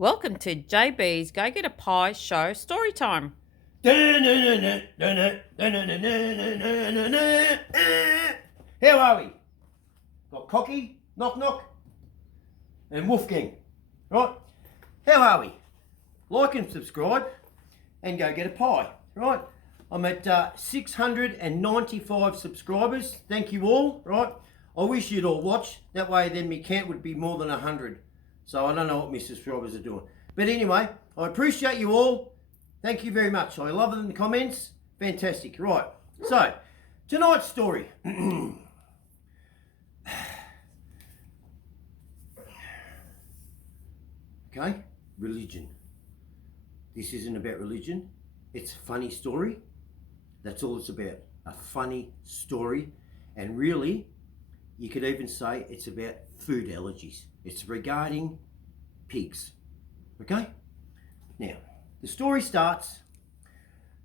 Welcome to JB's Go Get a Pie show story time. How are we? Got Cocky, Knock Knock, and Wolfgang. Right? How are we? Like and subscribe and go get a pie. Right? I'm at 695 subscribers. Thank you all. Right? I wish you'd all watch. That way then my count would be more than 100. So I don't know what my subscribers are doing. But anyway, I appreciate you all. Thank you very much. I love it in the comments. Fantastic. Right. So, tonight's story. Okay? Religion. This isn't about religion. It's a funny story. That's all it's about. A funny story. And really, you could even say it's about food allergies. It's regarding pigs. Okay? Now, the story starts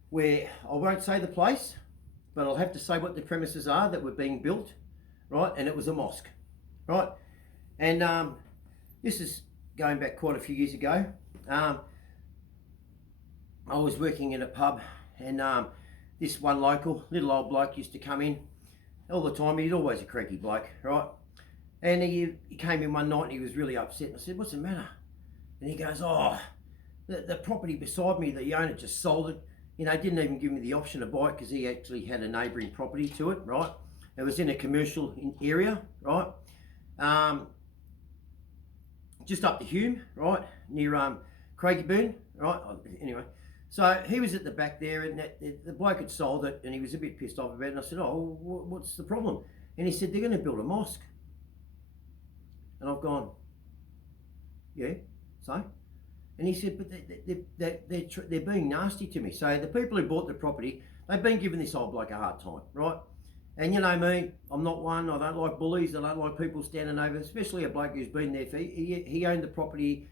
where I won't say the place, but I'll have to say what the premises are that were being built, right? And it was a mosque, right? And this is going back quite a few years ago. I was working in a pub, and this one local, little old bloke used to come in all the time. He's always a cranky bloke, right? And he came in one night and he was really upset. And I said, "What's the matter?" And he goes, "Oh, the property beside me, the owner just sold it. You know, didn't even give me the option to buy it because he actually had a neighbouring property to it, right? It was in a commercial area, right? Just up the Hume, right? Near Craigieburn, right? Anyway, so he was at the back there and the bloke had sold it and he was a bit pissed off about it. And I said, "Oh, what's the problem?" And he said, "They're going to build a mosque." And I've gone, "Yeah, so?" And he said, "But they're being nasty to me." So the people who bought the property, they've been giving this old bloke a hard time, right? And you know me, I'm not one. I don't like bullies. I don't like people standing over, especially a bloke who's been there. He owned the property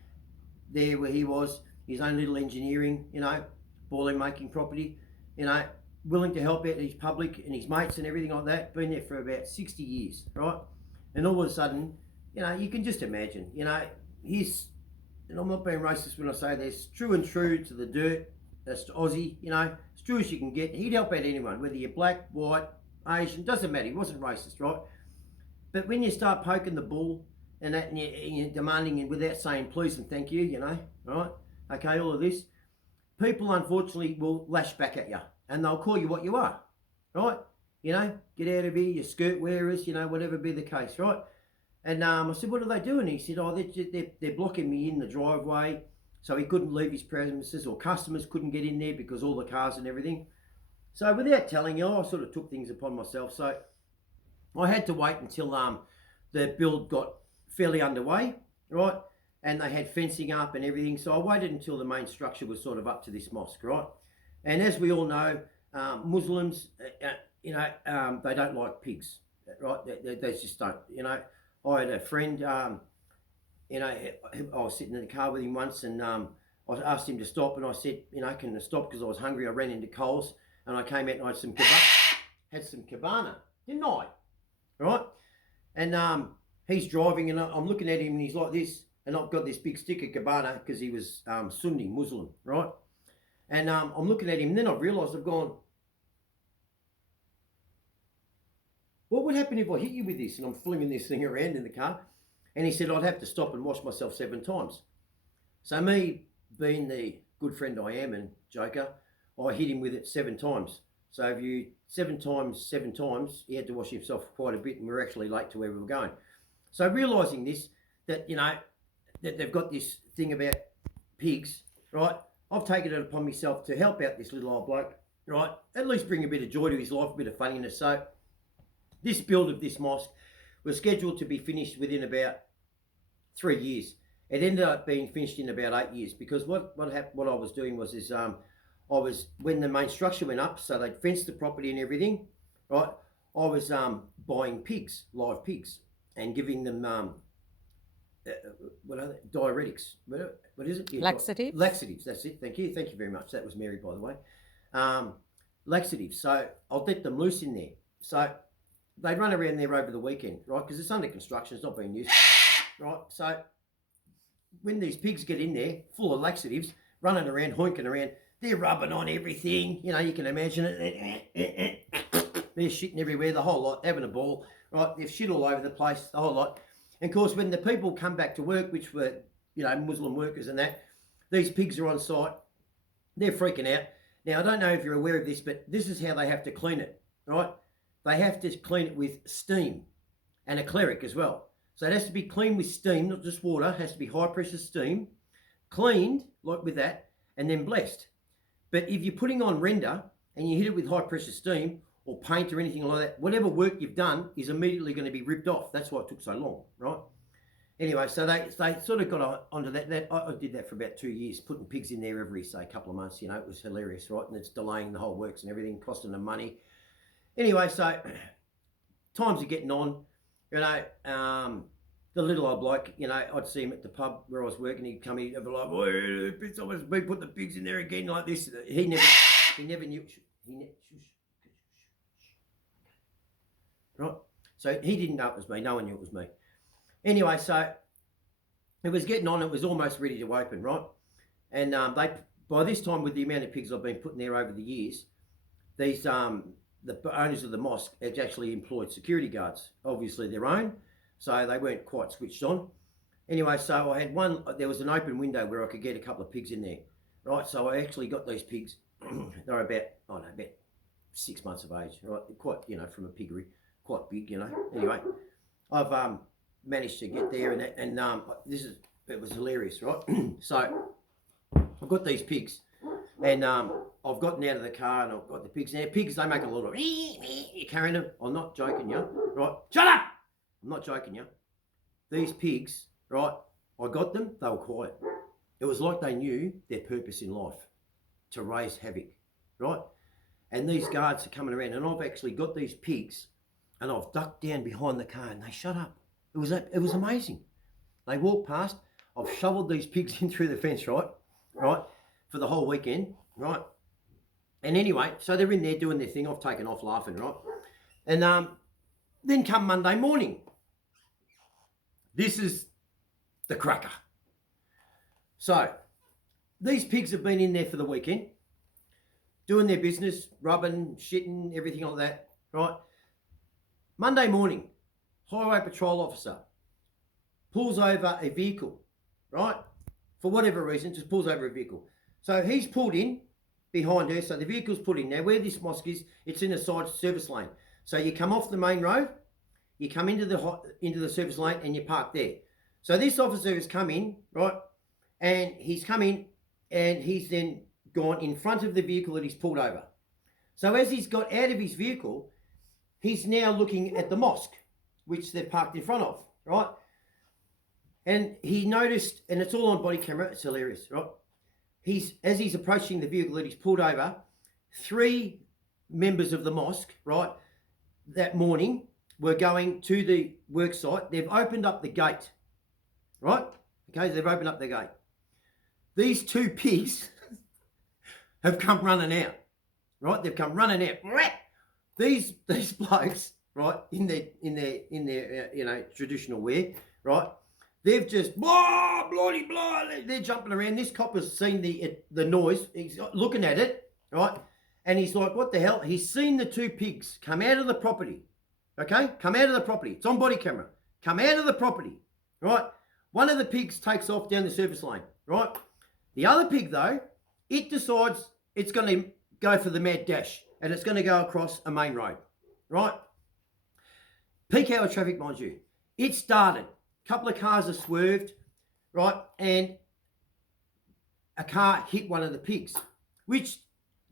there where he was, his own little engineering, you know, boiler making property, you know, willing to help out his public and his mates and everything like that. Been there for about 60 years, right? And all of a sudden, you know, you can just imagine, you know, and I'm not being racist when I say this, true and true to the dirt, that's Aussie, you know, as true as you can get. He'd help out anyone, whether you're black, white, Asian, doesn't matter. He wasn't racist, right? But when you start poking the bull and that, and you're demanding it without saying please and thank you, you know, right? Okay, all of this, people unfortunately will lash back at you and they'll call you what you are, right? You know, get out of here, you skirt wearers, you know, whatever be the case, right? And I said, "What are they doing?" He said, "Oh, they're blocking me in the driveway." So he couldn't leave his premises, or customers couldn't get in there because all the cars and everything. So without telling you, I sort of took things upon myself. So I had to wait until the build got fairly underway, right? And they had fencing up and everything. So I waited until the main structure was sort of up to this mosque, right? And as we all know, Muslims, you know, they don't like pigs, right? They just don't, you know. I had a friend, you know, I was sitting in the car with him once and I asked him to stop and I said, you know, "Can I stop?" Because I was hungry. I ran into Coles and I came out and I had some cabana, didn't I? Right? And he's driving and I'm looking at him and he's like this and I've got this big stick of cabana because he was Sunni Muslim, right? And I'm looking at him and then I've realised I've gone, "What would happen if I hit you with this?" And I'm flinging this thing around in the car. And he said, "I'd have to stop and wash myself 7 times. So me, being the good friend I am and joker, I hit him with it 7 times. So if you 7 times, he had to wash himself quite a bit and we were actually late to where we were going. So realising this, that, you know, that they've got this thing about pigs, right? I've taken it upon myself to help out this little old bloke, right? At least bring a bit of joy to his life, a bit of funniness. So this build of this mosque was scheduled to be finished within about 3 years. It ended up being finished in about 8 years because what I was doing was I was, when the main structure went up, so they'd fenced the property and everything, right? I was buying pigs, live pigs, and giving them what are they? Diuretics. What is it? Yeah, Laxatives. Laxatives. That's it. Thank you. Thank you very much. That was Mary, by the way. Laxatives. So I'll let them loose in there. So they'd run around there over the weekend, right? Because it's under construction, it's not being used, right? So when these pigs get in there, full of laxatives, running around, hoinking around, they're rubbing on everything. You know, you can imagine it. They're shitting everywhere, the whole lot, having a ball, right? They've shit all over the place, the whole lot. And of course, when the people come back to work, which were, you know, Muslim workers and that, these pigs are on site. They're freaking out. Now, I don't know if you're aware of this, but this is how they have to clean it, right? They have to clean it with steam and a cleric as well. So it has to be cleaned with steam, not just water. It has to be high pressure steam, cleaned like with that, and then blessed. But if you're putting on render and you hit it with high pressure steam or paint or anything like that, whatever work you've done is immediately going to be ripped off. That's why it took so long, right? Anyway, so they sort of got onto that. I did that for about 2 years, putting pigs in there every, say, couple of months. You know, it was hilarious, right? And it's delaying the whole works and everything, costing them money. Anyway, so times are getting on. You know, the little old bloke, you know, I'd see him at the pub where I was working. He'd come in and be like, "Oh, someone's been putting the pigs in there again like this." He never knew. Right? So he didn't know it was me. No one knew it was me. Anyway, so it was getting on. It was almost ready to open, right? And they, by this time, with the amount of pigs I've been putting there over the years, these the owners of the mosque had actually employed security guards, obviously their own, so they weren't quite switched on. Anyway, so I had there was an open window where I could get a couple of pigs in there, right? So I actually got these pigs. They were about 6 months of age, right? Quite, you know, from a piggery, quite big, you know. Anyway, I've managed to get there, and it was hilarious, right? So I've got these pigs, and I've gotten out of the car and I've got the pigs. Now, pigs, they make a lot of you're carrying them. I'm not joking you, right? Shut up! I'm not joking you. These pigs, right? I got them, they were quiet. It was like they knew their purpose in life, to raise havoc, right? And these guards are coming around, and I've actually got these pigs, and I've ducked down behind the car, and they shut up. It was amazing. They walked past. I've shoveled these pigs in through the fence, right, for the whole weekend, right. And anyway, so they're in there doing their thing. I've taken off laughing, right. And then come Monday morning, this is the cracker. So these pigs have been in there for the weekend, doing their business, rubbing, shitting, everything like that, right. Monday morning, highway patrol officer pulls over a vehicle, right? For whatever reason, just pulls over a vehicle. So he's pulled in behind her. So the vehicle's put in. Now, where this mosque is, it's in a side service lane. So you come off the main road, you come into the service lane, and you park there. So this officer has come in, right? And he's come in, and he's then gone in front of the vehicle that he's pulled over. So as he's got out of his vehicle, he's now looking at the mosque, which they've parked in front of, right? And he noticed, and it's all on body camera, it's hilarious, right? As he's approaching the vehicle that he's pulled over, 3 members of the mosque, right, that morning were going to the work site. They've opened up the gate, right? Okay, they've opened up the gate. These 2 pigs have come running out, right? They've come running out. These blokes, right, in their you know, traditional wear, right? They've just blah, bloody blah. They're jumping around. This cop has seen the noise. He's looking at it, right? And he's like, "What the hell?" He's seen the 2 pigs come out of the property. Okay, come out of the property. It's on body camera. Come out of the property, right? One of the pigs takes off down the service lane, right? The other pig, though, it decides it's going to go for the mad dash, and it's going to go across a main road, right? Peak hour traffic, mind you. It started. A couple of cars are swerved, right? And a car hit one of the pigs, which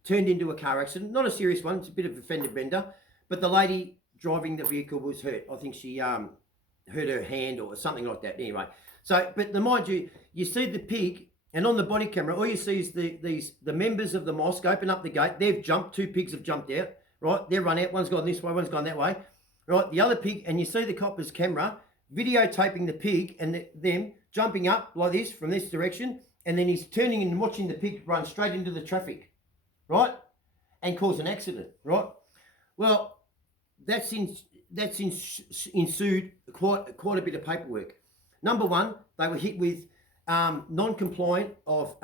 turned into a car accident. Not a serious one. It's a bit of a fender bender. But the lady driving the vehicle was hurt. I think she hurt her hand or something like that. Anyway, so, but mind you, you see the pig, and on the body camera, all you see is the members of the mosque open up the gate. They've jumped. 2 pigs have jumped out, right? They've run out. One's gone this way, one's gone that way, right? The other pig, and you see the copper's camera videotaping the pig and them jumping up like this from this direction, and then he's turning and watching the pig run straight into the traffic, right, and cause an accident, right? Well, that's ensued quite a bit of paperwork. Number one, they were hit with non-compliant of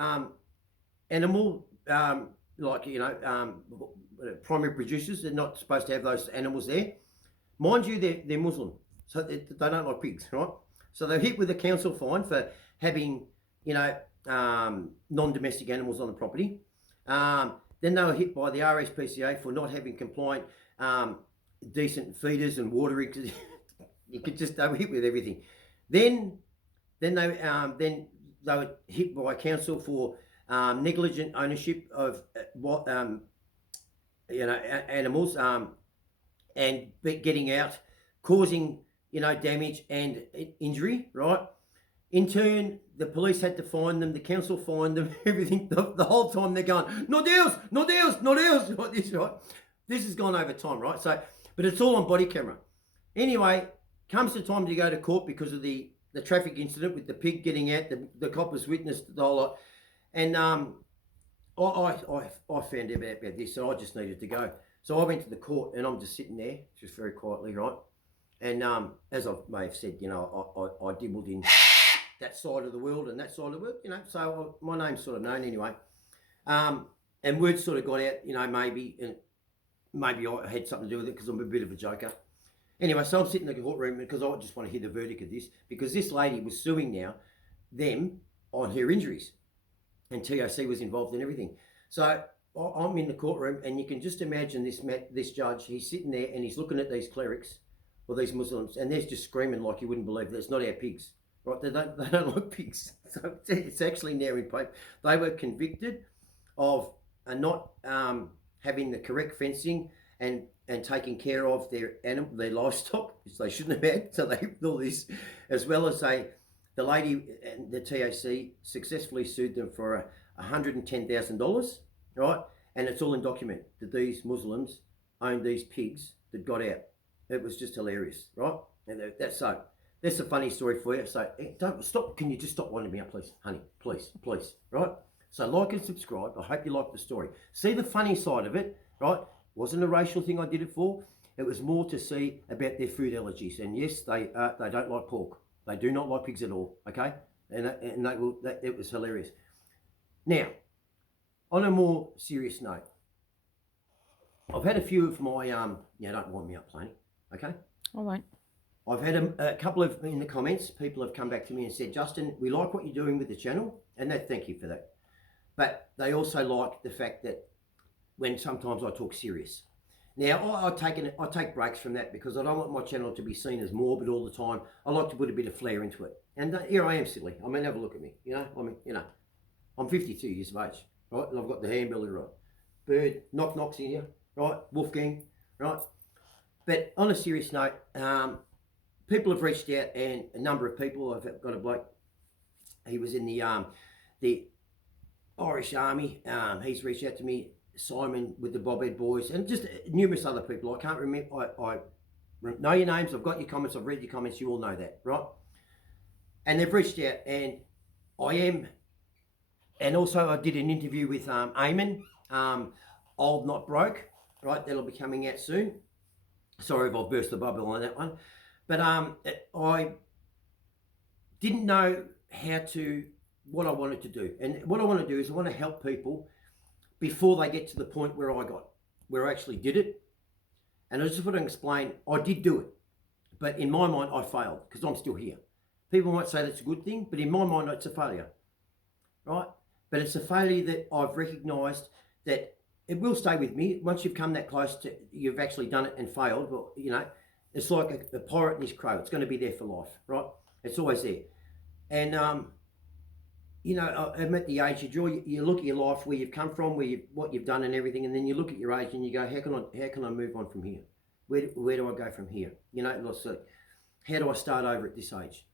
animal, primary producers. They're not supposed to have those animals there. Mind you, they're Muslim, so they don't like pigs, right? So they're hit with a council fine for having, non-domestic animals on the property. Then they were hit by the RSPCA for not having compliant, decent feeders and watering. They were hit with everything. Then they were hit by council for negligent ownership of animals, and getting out, causing damage and injury. Right. In turn, the police had to fine them. The council fined them. Everything. The whole time they're going, no deals, no deals, no deals. Like this, right? This has gone over time, right? So, but it's all on body camera. Anyway, comes the time to go to court because of the traffic incident with the pig getting out. The coppers witnessed the whole lot, and I found out about this, so I just needed to go. So I went to the court, and I'm just sitting there, just very quietly, right? And as I may have said, I dibbled in that side of the world and that side of the world, so my name's sort of known anyway. And words sort of got out, maybe I had something to do with it because I'm a bit of a joker. Anyway, so I'm sitting in the courtroom because I just want to hear the verdict of this, because this lady was suing now them on her injuries, and TOC was involved in everything. So I'm in the courtroom, and you can just imagine this judge. He's sitting there and he's looking at these clerics or these Muslims, and they're just screaming like you wouldn't believe that it's not our pigs, right? They don't like pigs. So it's actually now in paper. They were convicted of not having the correct fencing and taking care of their livestock, which they shouldn't have had. So they did all this, as well as the lady and the TAC successfully sued them for $110,000, right? And it's all in document that these Muslims owned these pigs that got out. It was just hilarious, right? And that's a funny story for you. So don't stop. Can you just stop winding me up, please, honey? Please, right? So like and subscribe. I hope you like the story. See the funny side of it, right? Wasn't a racial thing I did it for. It was more to see about their food allergies. And yes, they don't like pork. They do not like pigs at all. Okay, and it was hilarious. Now, on a more serious note, I've had a few of my don't wind me up, Plany. Okay. All right. I've had a couple of, in the comments, people have come back to me and said, Justin, we like what you're doing with the channel, and thank you for that. But they also like the fact that when sometimes I talk serious. Now, I take breaks from that because I don't want my channel to be seen as morbid all the time. I like to put a bit of flair into it. And here I am, silly. I mean, have a look at me. I'm 52 years of age, right? And I've got the handbelly, right? Bird, knocks in here, right? Wolfgang, right? But on a serious note, people have reached out, and a number of people. I've got a bloke. He was in the Irish Army. He's reached out to me. Simon with the Bobhead Boys, and just numerous other people. I can't remember. I know your names. I've got your comments. I've read your comments. You all know that, right? And they've reached out, and I am. And also, I did an interview with Eamon, Old Not Broke, right? That'll be coming out soon. Sorry if I burst the bubble on that one. But I didn't know what I wanted to do. And what I want to do is I want to help people before they get to the point where I actually did it. And I just want to explain, I did do it. But in my mind, I failed because I'm still here. People might say that's a good thing, but in my mind, it's a failure, right? But it's a failure that I've recognised that it will stay with me. Once you've come that close to, you've actually done it and failed, well, it's like a pirate and his crow. It's going to be there for life, right? It's always there. And, I'm at the age, you look at your life, where you've come from, what you've done and everything, and then you look at your age and you go, how can I move on from here? Where do I go from here? How do I start over at this age?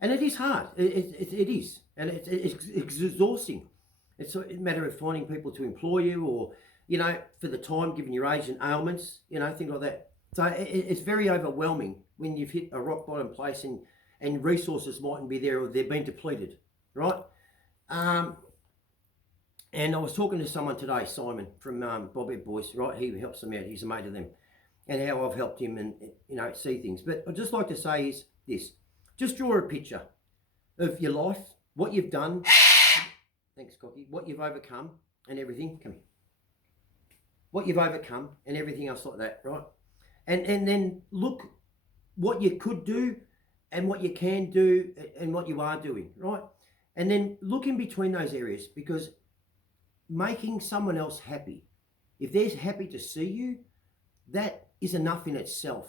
And it is hard. It is. And it's exhausting. It's a matter of finding people to employ you, or, for the time, given your age and ailments, things like that. So it's very overwhelming when you've hit a rock bottom place and resources mightn't be there, or they've been depleted, right? And I was talking to someone today, Simon from Bobhead Boys, right? He helps them out. He's a mate of them, and how I've helped him and see things. But I'd just like to say is this: just draw a picture of your life, what you've done, thanks, Cocky, what you've overcome and everything, come here. What you've overcome and everything else like that, right? And then look what you could do and what you can do and what you are doing, right? And then look in between those areas, because making someone else happy, if they're happy to see you, that is enough in itself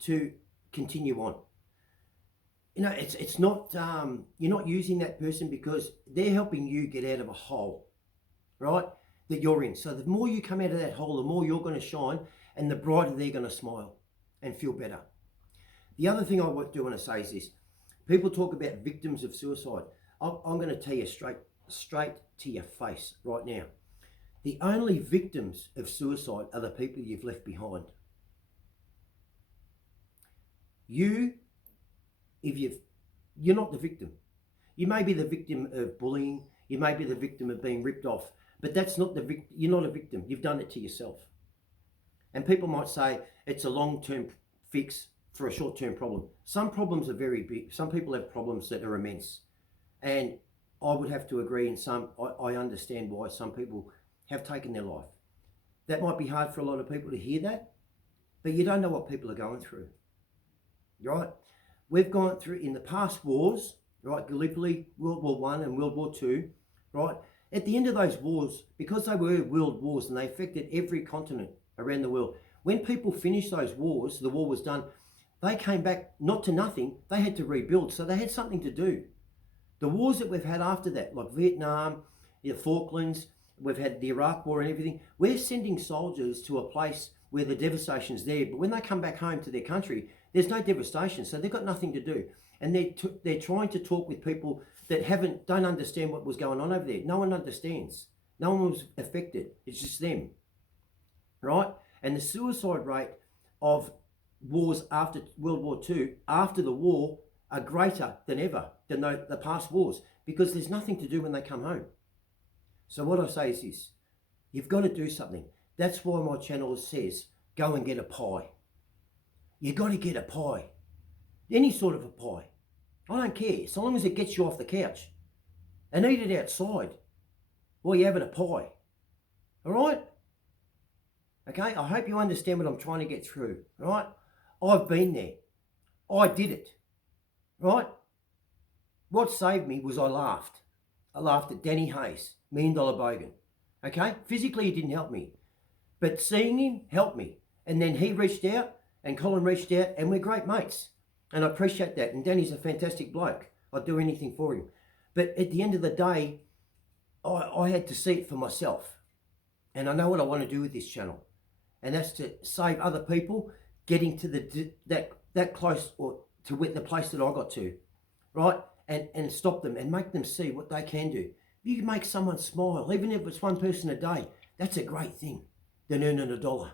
to continue on. You know, it's not, you're not using that person because they're helping you get out of a hole, right, that you're in. So the more you come out of that hole, the more you're going to shine and the brighter they're going to smile and feel better. The other thing I do want to say is this. People talk about victims of suicide. I'm going to tell you straight to your face right now. The only victims of suicide are the people you've left behind. You're not the victim. You may be the victim of bullying. You may be the victim of being ripped off, but that's not you're not a victim. You've done it to yourself. And people might say it's a long-term fix for a short-term problem. Some problems are very big. Some people have problems that are immense. And I would have to agree, and I understand why some people have taken their life. That might be hard for a lot of people to hear that, but you don't know what people are going through, right? We've gone through, in the past wars, right, Gallipoli, World War I and World War II, right? At the end of those wars, because they were world wars and they affected every continent around the world, when people finished those wars, the war was done, they came back not to nothing, they had to rebuild, so they had something to do. The wars that we've had after that, like Vietnam, the Falklands, we've had the Iraq War and everything, we're sending soldiers to a place where the devastation's there, but when they come back home to their country, there's no devastation, so they've got nothing to do. And they're trying to talk with people that don't understand what was going on over there. No one understands. No one was affected. It's just them, right? And the suicide rate of wars after World War II, after the war, are greater than ever, than the past wars, because there's nothing to do when they come home. So what I say is this, you've got to do something. That's why my channel says, go and get a pie. You got to get a pie. Any sort of a pie. I don't care, so long as it gets you off the couch. And eat it outside while you're having a pie. All right? Okay, I hope you understand what I'm trying to get through, right? I've been there. I did it, right? What saved me was I laughed. I laughed at Danny Hayes, $1 Million Bogan. Okay, physically he didn't help me, but seeing him helped me. And then he reached out and Colin reached out and we're great mates. And I appreciate that. And Danny's a fantastic bloke. I'd do anything for him. But at the end of the day, I had to see it for myself. And I know what I want to do with this channel. And that's to save other people getting to that close or to the place that I got to, right? And stop them and make them see what they can do. If you can make someone smile, even if it's one person a day, that's a great thing than earning $1.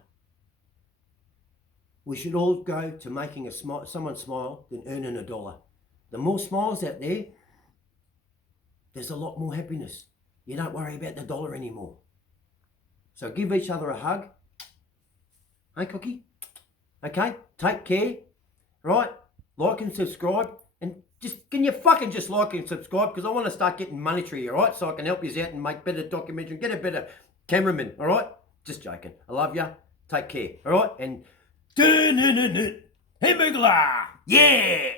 We should all go to making someone smile than earning $1. The more smiles out there, there's a lot more happiness. You don't worry about the dollar anymore. So give each other a hug. Hey, Cookie? Okay, take care, right? Like and subscribe. And can you fucking just like and subscribe? Because I want to start getting monetary, all right? So I can help you out and make better documentary and get a better cameraman, all right? Just joking. I love you. Take care, all right? And hamburger, yeah!